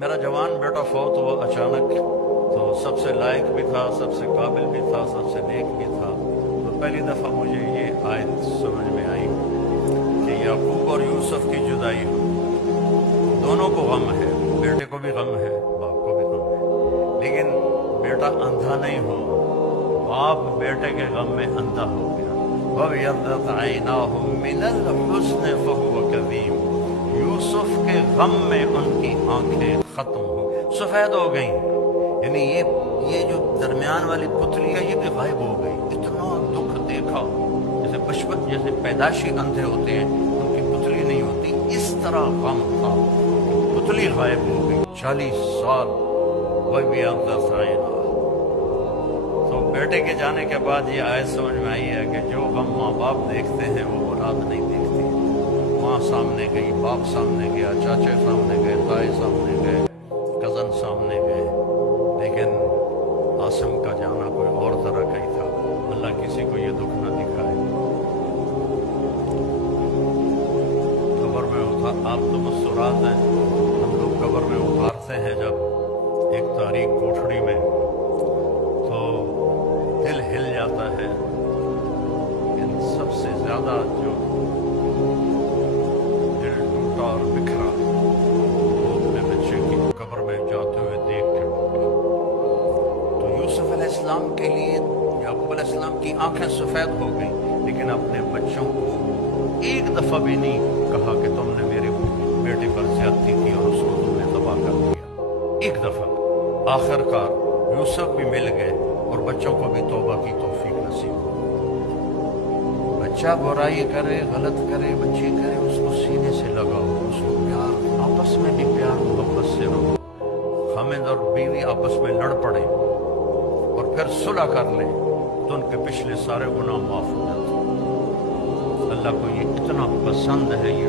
میرا جوان بیٹا فوت ہوا اچانک، تو سب سے لائق بھی تھا، سب سے قابل بھی تھا، سب سے نیک بھی تھا۔ تو پہلی دفعہ مجھے یہ آیت سمجھ میں آئی کہ یعقوب اور یوسف کی جدائی ہو، دونوں کو غم ہے، بیٹے کو بھی غم ہے، باپ کو بھی غم ہے، لیکن بیٹا اندھا نہیں ہو، باپ بیٹے کے غم میں اندھا ہو گیا۔ وَابْيَضَّتْ عَيْنَاهُ مِنَ الْحُزْنِ فَهُوَ كَظِيمٌ، یوسف کے غم میں ان کی آنکھیں ختم ہو، سفید ہو گئیں، یعنی یہ جو درمیان والی پتلی ہے یہ بھی غائب ہو گئی۔ اتنا دکھ دیکھا، جیسے بچپن جیسے پیدائشی اندھے ہوتے ہیں ان کی پتلی نہیں ہوتی، اس طرح غم تھا، پتلی غائب ہو گئی 40 سال۔ وَابْيَضَّتْ عَيْنَاهُ، تو بیٹے کے جانے کے بعد یہ آیت سمجھ میں آئی ہے کہ جو غم ماں باپ دیکھتے ہیں وہ اولاد نہیں دیکھتی۔ ماں سامنے گئی، باپ سامنے گیا، چاچے سامنے گئے، تائی سامنے گئے، کزن سامنے گئے، لیکن عاصم کا جانا کوئی اور طرح کا ہی تھا۔ اللہ کسی کو یہ دکھ نہ دکھائے۔ قبر میں آپ تو مسورات ہیں، ہم لوگ قبر میں اتارتے ہیں جب ایک تاریک کوٹھڑی میں، تو دل ہل جاتا ہے۔ ان سب سے زیادہ جو دل ٹوٹا اور بکھرا وہ اپنے بچے کی قبر میں جاتے ہوئے دیکھ کے ٹوٹا۔ تو یوسف علیہ السلام کے لیے یعقوب علیہ السلام کی آنکھیں سفید ہو گئیں، لیکن اپنے بچوں کو ایک دفعہ بھی نہیں کہا کہ تم نے میرے بیٹے پر زیادتی کی اور اس کو تم نے تباہ کر دیا، ایک دفعہ۔ آخر کار یوسف بھی مل گئے اور بچوں کو بھی توبہ کی توفیق نصیب ہو۔ بچہ برائی کرے، غلط کرے، بچی کرے، اس کو سینے سے لگاؤ، اس کو پیار، آپس میں بھی پیار محبت سے رہو۔ خامد اور بیوی آپس میں لڑ پڑیں اور پھر صلح کر لیں تو ان کے پچھلے سارے گناہ معاف ہو جاتے ہیں۔ اللہ کو یہ اتنا پسند ہے یہ